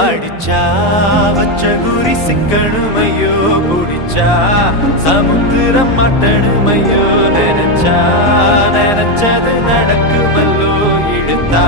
அடிச்சா வச்ச குறி சிக்கணுமையோ புடிச்சா சமுத்திரம் மட்டணுமையோ நினைச்சா நினைச்சது நடக்குமல்லோ இழுத்தா